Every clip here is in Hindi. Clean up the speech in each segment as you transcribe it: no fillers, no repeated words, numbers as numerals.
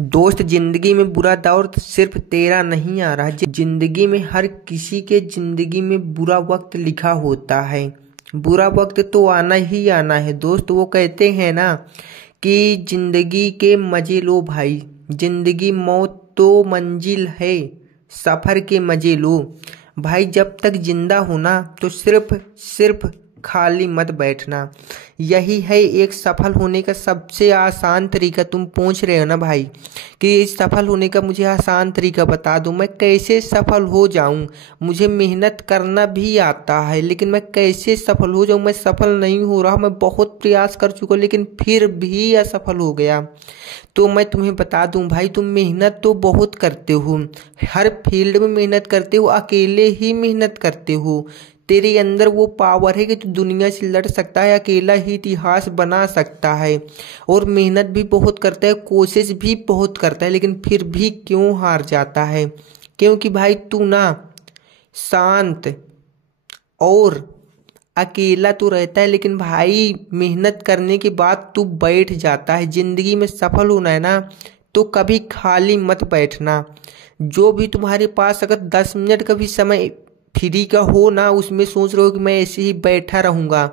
दोस्त, जिंदगी में बुरा दौर सिर्फ तेरा नहीं आ रहा। जिंदगी में हर किसी के जिंदगी में बुरा वक्त लिखा होता है। बुरा वक्त तो आना ही आना है दोस्त। वो कहते हैं ना कि जिंदगी के मजे लो भाई, जिंदगी मौत तो मंजिल है, सफर के मजे लो भाई। जब तक जिंदा हो ना तो सिर्फ सिर्फ खाली मत बैठना। यही है एक सफल होने का सबसे आसान तरीका। तुम पूछ रहे हो ना भाई कि इस सफल होने का मुझे आसान तरीका बता दो, मैं कैसे सफल हो जाऊं। मुझे मेहनत करना भी आता है लेकिन मैं कैसे सफल हो जाऊं। मैं सफल नहीं हो रहा, मैं बहुत प्रयास कर चुका लेकिन फिर भी असफल हो गया। तो मैं तुम्हें बता दूं भाई, तुम मेहनत तो बहुत करते हो, हर फील्ड में मेहनत करते हो, अकेले ही मेहनत करते हो। तेरे अंदर वो पावर है कि तू दुनिया से लड़ सकता है, अकेला ही इतिहास बना सकता है। और मेहनत भी बहुत करता है, कोशिश भी बहुत करता है, लेकिन फिर भी क्यों हार जाता है? क्योंकि भाई तू ना शांत और अकेला तो रहता है, लेकिन भाई मेहनत करने के बाद तू बैठ जाता है। जिंदगी में सफल होना है ना तो कभी खाली मत बैठना। जो भी तुम्हारे पास अगर 10 मिनट का भी समय फ्री का हो ना, उसमें सोच रहे हो कि मैं ऐसे ही बैठा रहूंगा,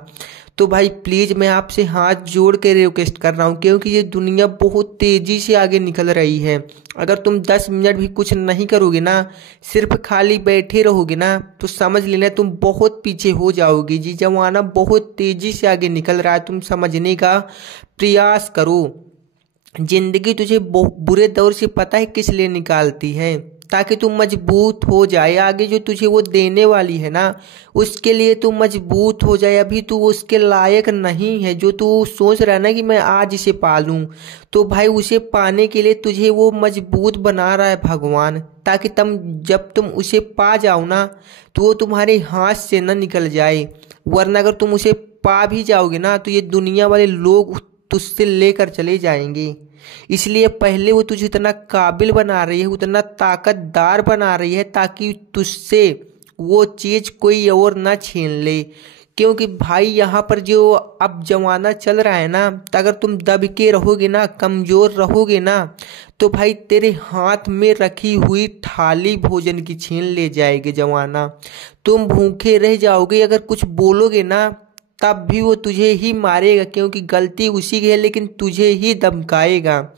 तो भाई प्लीज मैं आपसे हाथ जोड़ के रिक्वेस्ट कर रहा हूँ, क्योंकि ये दुनिया बहुत तेजी से आगे निकल रही है। अगर तुम 10 मिनट भी कुछ नहीं करोगे ना, सिर्फ खाली बैठे रहोगे ना, तो समझ लेना तुम बहुत पीछे हो जाओगे। जी, जमाना बहुत तेजी से आगे निकल रहा है, तुम समझने का प्रयास करो। जिंदगी तुझे बुरे दौर से पता है किस लिए निकालती है? ताकि तू मजबूत हो जाए। आगे जो तुझे वो देने वाली है ना, उसके लिए तू मजबूत हो जाए। अभी तू उसके लायक नहीं है। जो तू सोच रहा है ना कि मैं आज इसे पालूं, तो भाई उसे पाने के लिए तुझे वो मजबूत बना रहा है भगवान, ताकि जब तुम उसे पा जाओ ना तो वो तुम्हारे हाथ से न निकल जाए। वरना अगर तुम उसे पा भी जाओगे ना तो ये दुनिया वाले लोग तुझसे लेकर चले जाएंगे। इसलिए पहले वो तुझे इतना काबिल बना रही है, उतना ताकतदार बना रही है, ताकि तुझसे वो चीज कोई और ना छीन ले। क्योंकि भाई यहाँ पर जो अब जमाना चल रहा है ना, तो अगर तुम दब के रहोगे ना, कमजोर रहोगे ना, तो भाई तेरे हाथ में रखी हुई थाली भोजन की छीन ले जाएगी जमाना। तुम भूखे रह जाओगे। अगर कुछ बोलोगे ना तब भी वो तुझे ही मारेगा, क्योंकि गलती उसी की है, लेकिन तुझे ही धमकाएगा।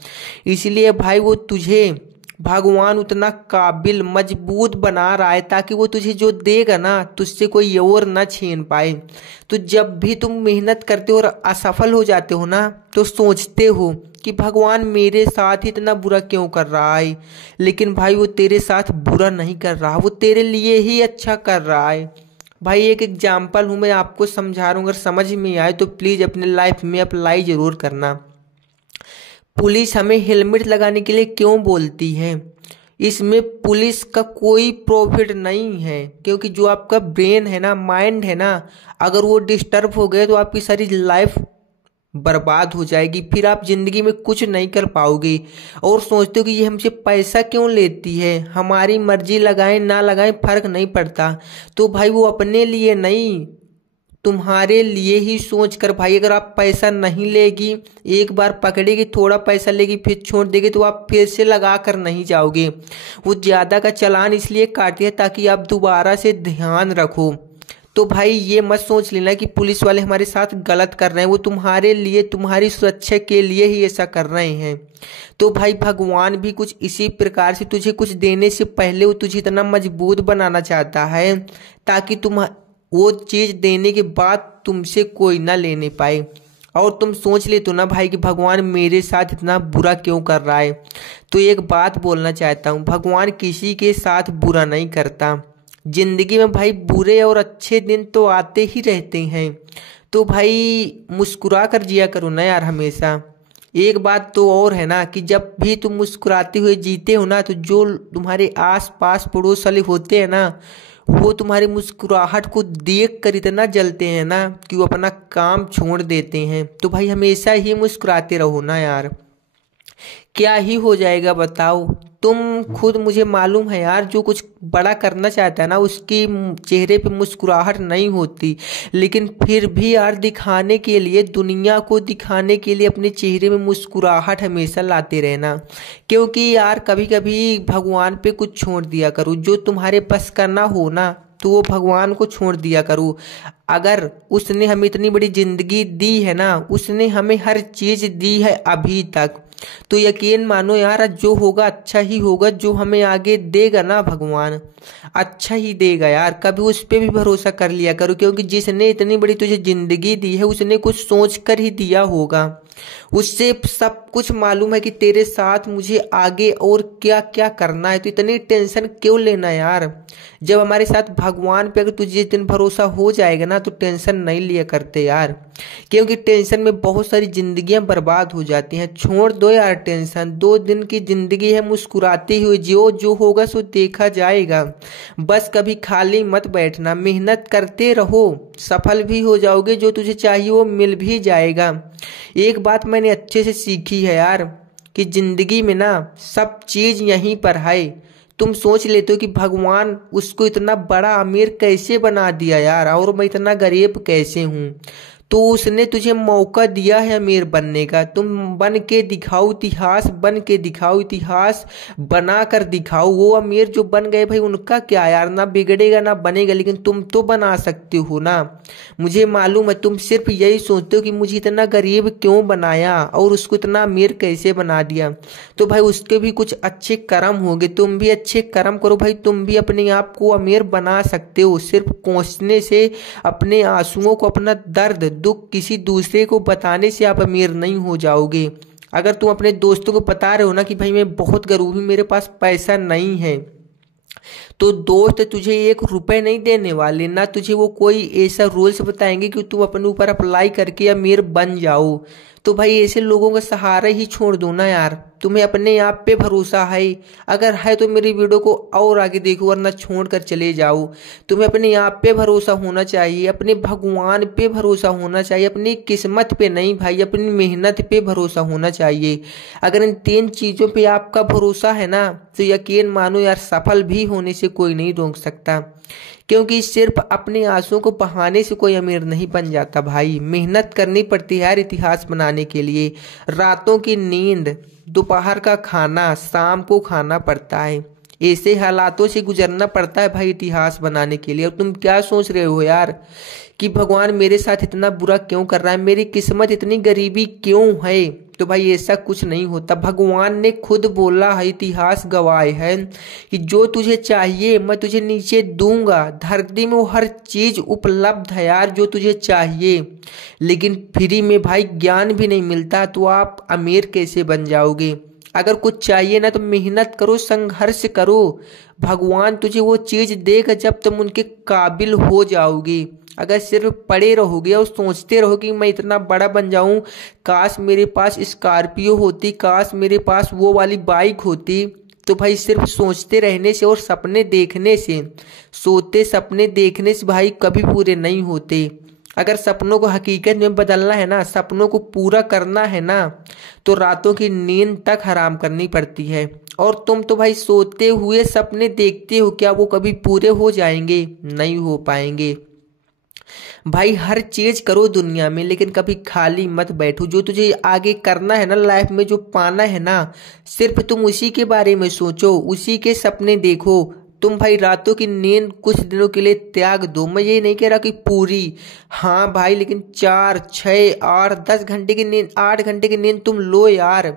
इसलिए भाई वो तुझे भगवान उतना काबिल मजबूत बना रहा है, ताकि वो तुझे जो देगा ना तुझसे कोई और ना छीन पाए। तो जब भी तुम मेहनत करते हो और असफल हो जाते हो ना, तो सोचते हो कि भगवान मेरे साथ इतना बुरा क्यों कर रहा है। लेकिन भाई वो तेरे साथ बुरा नहीं कर रहा, वो तेरे लिए ही अच्छा कर रहा है। भाई एक एग्जाम्पल हूँ, मैं आपको समझा रहा हूँ, अगर समझ में आए तो प्लीज अपने लाइफ में अप्लाई जरूर करना। पुलिस हमें हेलमेट लगाने के लिए क्यों बोलती है? इसमें पुलिस का कोई प्रॉफिट नहीं है, क्योंकि जो आपका ब्रेन है ना, माइंड है ना, अगर वो डिस्टर्ब हो गए तो आपकी सारी लाइफ बर्बाद हो जाएगी। फिर आप जिंदगी में कुछ नहीं कर पाओगे। और सोचते हो कि ये हमसे पैसा क्यों लेती है, हमारी मर्जी लगाएं ना लगाएं फर्क नहीं पड़ता। तो भाई वो अपने लिए नहीं, तुम्हारे लिए ही सोच कर भाई, अगर आप पैसा नहीं लेगी, एक बार पकड़ेगी, थोड़ा पैसा लेगी, फिर छोड़ देगी, तो आप फिर से लगा कर नहीं जाओगे। वो ज्यादा का चालान इसलिए काटती है ताकि आप दोबारा से ध्यान रखो। तो भाई ये मत सोच लेना कि पुलिस वाले हमारे साथ गलत कर रहे हैं, वो तुम्हारे लिए, तुम्हारी सुरक्षा के लिए ही ऐसा कर रहे हैं। तो भाई भगवान भी कुछ इसी प्रकार से तुझे कुछ देने से पहले वो तुझे इतना मजबूत बनाना चाहता है, ताकि तुम वो चीज देने के बाद तुमसे कोई ना लेने पाए। और तुम सोच ले तो ना भाई कि भगवान मेरे साथ इतना बुरा क्यों कर रहा है। तो एक बात बोलना चाहता हूँ, भगवान किसी के साथ बुरा नहीं करता। जिंदगी में भाई बुरे और अच्छे दिन तो आते ही रहते हैं। तो भाई मुस्कुरा कर जिया करो ना यार हमेशा। एक बात तो और है ना कि जब भी तुम मुस्कुराते हुए जीते हो ना, तो जो तुम्हारे आस पास पड़ोस वाले होते हैं ना, वो तुम्हारी मुस्कुराहट को देख कर इतना जलते हैं ना कि वो अपना काम छोड़ देते हैं। तो भाई हमेशा ही मुस्कुराते रहो ना यार। क्या ही हो जाएगा बताओ? तुम खुद मुझे मालूम है यार, जो कुछ बड़ा करना चाहता है ना उसके चेहरे पे मुस्कुराहट नहीं होती, लेकिन फिर भी यार दिखाने के लिए, दुनिया को दिखाने के लिए अपने चेहरे में मुस्कुराहट हमेशा लाते रहना। क्योंकि यार कभी कभी भगवान पे कुछ छोड़ दिया करो, जो तुम्हारे बस का ना हो ना तो वो भगवान को छोड़ दिया करो। अगर उसने हमें इतनी बड़ी जिंदगी दी है ना, उसने हमें हर चीज दी है अभी तक, तो यकीन मानो यार जो होगा अच्छा ही होगा, जो हमें आगे देगा ना भगवान अच्छा ही देगा यार। कभी उस पे भी भरोसा कर लिया करो, क्योंकि जिसने इतनी बड़ी तुझे जिंदगी दी है उसने कुछ सोच कर ही दिया होगा, उससे सब कुछ मालूम है कि तेरे साथ मुझे आगे और क्या क्या करना है। तो इतनी टेंशन क्यों लेना यार, जब हमारे साथ भगवान पे अगर तुझे जिस दिन भरोसा हो जाएगा ना तो टेंशन नहीं लिया करते यार, क्योंकि टेंशन में बहुत सारी जिंदगियां बर्बाद हो जाती हैं। छोड़ दो यार टेंशन, 2 दिन की जिंदगी है, मुस्कुराते हुए जियो, जो होगा सो देखा जाएगा। बस कभी खाली मत बैठना, मेहनत करते रहो, सफल भी हो जाओगे, जो तुझे चाहिए वो मिल भी जाएगा। एक बात मैंने अच्छे से सीखी है यार, कि जिंदगी में ना सब चीज यहीं पर है। तुम सोच लेते हो कि भगवान उसको इतना बड़ा अमीर कैसे बना दिया यार, और मैं इतना गरीब कैसे हूँ। तो उसने तुझे मौका दिया है अमीर बनने का, तुम बन के दिखाओ इतिहास, बन के दिखाओ इतिहास, बना कर दिखाओ। वो अमीर जो बन गए भाई उनका क्या यार, ना बिगड़ेगा ना बनेगा, लेकिन तुम तो बना सकते हो ना। मुझे मालूम है तुम सिर्फ यही सोचते हो कि मुझे इतना गरीब क्यों बनाया और उसको इतना अमीर कैसे बना दिया। तो भाई उसके भी कुछ अच्छे कर्म होंगे, तुम भी अच्छे कर्म करो भाई, तुम भी अपने आप को अमीर बना सकते हो। सिर्फ कोसने से, अपने आंसुओं को, अपना दर्द दुख किसी दूसरे को बताने से आप अमीर नहीं हो जाओगे। अगर तुम अपने दोस्तों को बता रहे हो ना कि भाई मैं बहुत गरीब हूं, मेरे पास पैसा नहीं है, तो दोस्त तुझे 1 रुपए नहीं देने वाले ना, तुझे वो कोई ऐसा रूल्स बताएंगे कि तुम अपने ऊपर अप्लाई करके अमीर बन जाओ। तो भाई ऐसे लोगों का सहारा ही छोड़ दो ना यार, तुम्हें अपने आप पे भरोसा है, अगर है तो मेरी वीडियो को और आगे देखो, वरना छोड़ कर चले जाओ। तुम्हें अपने आप पे भरोसा होना चाहिए, अपने भगवान पे भरोसा होना चाहिए, अपनी किस्मत पे नहीं भाई, अपनी मेहनत पे भरोसा होना चाहिए। अगर इन 3 चीजों पे आपका भरोसा है ना तो यकीन मानो यार सफल भी होने से कोई नहीं रोक सकता। क्योंकि सिर्फ अपने आंसुओं को बहाने से कोई अमीर नहीं बन जाता भाई, मेहनत करनी पड़ती है यार इतिहास बनाने के लिए। रातों की नींद, दोपहर का खाना शाम को खाना पड़ता है, ऐसे हालातों से गुजरना पड़ता है भाई इतिहास बनाने के लिए। और तुम क्या सोच रहे हो यार कि भगवान मेरे साथ इतना बुरा क्यों कर रहा है, मेरी किस्मत इतनी गरीबी क्यों है। तो भाई ऐसा कुछ नहीं होता, भगवान ने खुद बोला है, इतिहास गवाह है कि जो तुझे चाहिए मैं तुझे नीचे दूंगा। धरती में वो हर चीज उपलब्ध है यार जो तुझे चाहिए, लेकिन फ्री में भाई ज्ञान भी नहीं मिलता, तो आप अमीर कैसे बन जाओगे। अगर कुछ चाहिए ना तो मेहनत करो, संघर्ष करो, भगवान तुझे वो चीज देगा जब तुम उनके काबिल हो जाओगे। अगर सिर्फ पड़े रहोगे और सोचते रहोगे कि मैं इतना बड़ा बन जाऊं, काश मेरे पास स्कॉर्पियो होती, काश मेरे पास वो वाली बाइक होती, तो भाई सिर्फ सोचते रहने से और सपने देखने से, सोते सपने देखने से भाई कभी पूरे नहीं होते। अगर सपनों को हकीकत में बदलना है ना, सपनों को पूरा करना है ना, तो रातों की नींद तक हराम करनी पड़ती है। और तुम तो भाई सोते हुए सपने देखते हो, क्या वो कभी पूरे हो जाएंगे? नहीं हो पाएंगे। भाई हर चीज करो दुनिया में, लेकिन कभी खाली मत बैठो। जो तुझे आगे करना है ना लाइफ में, जो पाना है ना, सिर्फ तुम उसी के बारे में सोचो, उसी के सपने देखो। तुम भाई रातों की नींद कुछ दिनों के लिए त्याग दो, मैं ये नहीं कह रहा कि पूरी, हाँ भाई, लेकिन 4, 6, 8, 10 घंटे की नींद, 8 घंटे की नींद तुम लो यार,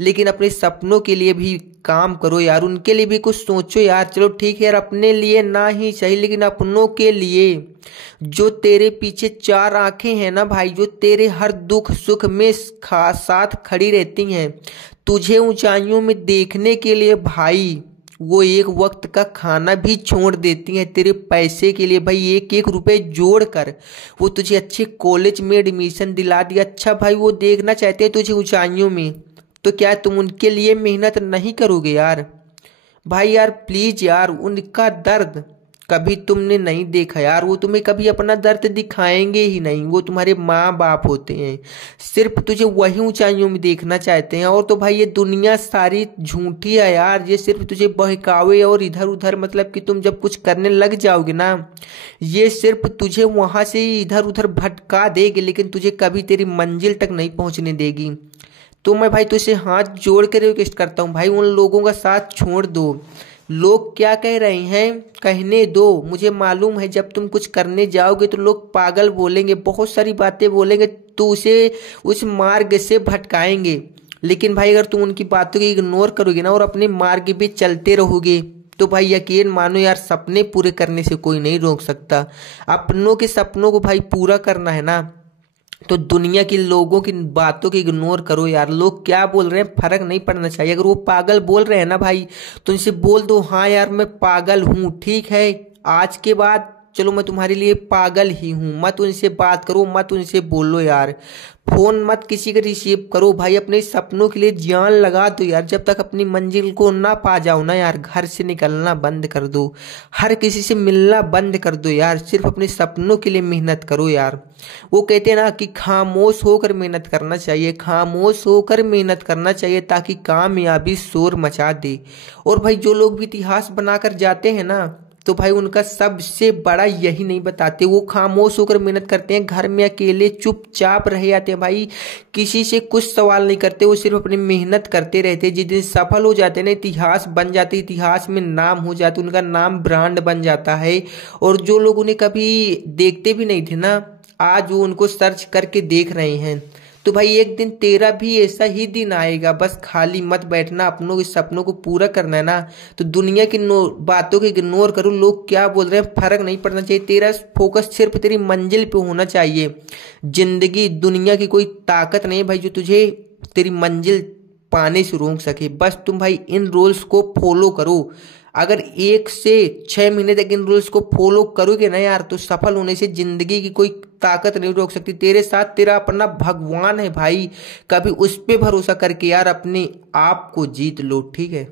लेकिन अपने सपनों के लिए भी काम करो यार, उनके लिए भी कुछ सोचो यार। चलो ठीक है यार, अपने लिए ना ही सही लेकिन अपनों के लिए, जो तेरे पीछे 4 आंखें हैं ना भाई, जो तेरे हर दुख सुख में साथ खड़ी रहती हैं, तुझे ऊंचाइयों में देखने के लिए भाई, वो एक वक्त का खाना भी छोड़ देती हैं तेरे पैसे के लिए भाई। 1-1 रुपए जोड़ कर वो तुझे अच्छे कॉलेज में एडमिशन दिला दिया। अच्छा भाई वो देखना चाहते हैं तुझे ऊंचाइयों में, तो क्या तुम उनके लिए मेहनत नहीं करोगे यार? भाई यार प्लीज यार, उनका दर्द कभी तुमने नहीं देखा यार, वो तुम्हें कभी अपना दर्द दिखाएंगे ही नहीं। वो तुम्हारे माँ बाप होते हैं, सिर्फ तुझे वही ऊंचाइयों में देखना चाहते हैं। और तो भाई ये दुनिया सारी झूठी है यार, ये सिर्फ तुझे बहकावे और इधर उधर, मतलब कि तुम जब कुछ करने लग जाओगे ना, ये सिर्फ तुझे वहां से इधर उधर भटका देगी, लेकिन तुझे कभी तेरी मंजिल तक नहीं पहुंचने देगी। तो मैं भाई तुझसे हाथ जोड़ कर रिक्वेस्ट करता हूँ भाई, उन लोगों का साथ छोड़ दो। लोग क्या कह रहे हैं कहने दो, मुझे मालूम है जब तुम कुछ करने जाओगे तो लोग पागल बोलेंगे, बहुत सारी बातें बोलेंगे, तो उसे उस मार्ग से भटकाएंगे। लेकिन भाई अगर तुम उनकी बातों को इग्नोर करोगे ना और अपने मार्ग पे चलते रहोगे, तो भाई यकीन मानो यार, सपने पूरे करने से कोई नहीं रोक सकता। अपनों के सपनों को भाई पूरा करना है ना, तो दुनिया की लोगों की बातों को इग्नोर करो यार। लोग क्या बोल रहे हैं फर्क नहीं पड़ना चाहिए। अगर वो पागल बोल रहे हैं ना भाई, तो उनसे बोल दो हाँ यार मैं पागल हूँ, ठीक है, आज के बाद चलो मैं तुम्हारे लिए पागल ही हूँ। मत उनसे बात करो, मत उनसे बोलो यार, फोन मत किसी का रिसीव करो भाई। अपने सपनों के लिए जान लगा दो यार, जब तक अपनी मंजिल को ना पा जाओ ना यार, घर से निकलना बंद कर दो, हर किसी से मिलना बंद कर दो यार, सिर्फ अपने सपनों के लिए मेहनत करो यार। वो कहते हैं ना कि खामोश होकर मेहनत करना चाहिए, खामोश होकर मेहनत करना चाहिए, ताकि कामयाबी शोर मचा दे। और भाई जो लोग भी इतिहास बनाकर जाते हैं ना, तो भाई उनका सबसे बड़ा यही नहीं बताते, वो खामोश होकर मेहनत करते हैं, घर में अकेले चुपचाप रह जाते हैं भाई, किसी से कुछ सवाल नहीं करते, वो सिर्फ अपनी मेहनत करते रहते हैं। जिस दिन सफल हो जाते हैं ना, इतिहास बन जाते, इतिहास में नाम हो जाते, उनका नाम ब्रांड बन जाता है। और जो लोग उन्हें कभी देखते भी नहीं थे ना, आज वो उनको सर्च करके देख रहे हैं। तो भाई एक दिन तेरा भी ऐसा ही दिन आएगा, बस खाली मत बैठना, अपनों के सपनों को पूरा करना है ना, तो दुनिया की बातों को इग्नोर करो, लोग क्या बोल रहे हैं फर्क नहीं पड़ना चाहिए। तेरा फोकस सिर्फ तेरी मंजिल पे होना चाहिए। जिंदगी दुनिया की कोई ताकत नहीं भाई जो तुझे तेरी मंजिल पाने से रोक सके। बस तुम भाई इन रूल्स को फॉलो करो। अगर 1 से 6 महीने तक इन रूल्स को फॉलो करोगे ना यार, तो सफल होने से जिंदगी की कोई ताकत नहीं रोक सकती। तेरे साथ तेरा अपना भगवान है भाई, कभी उस पे भरोसा करके यार अपने आप को जीत लो, ठीक है।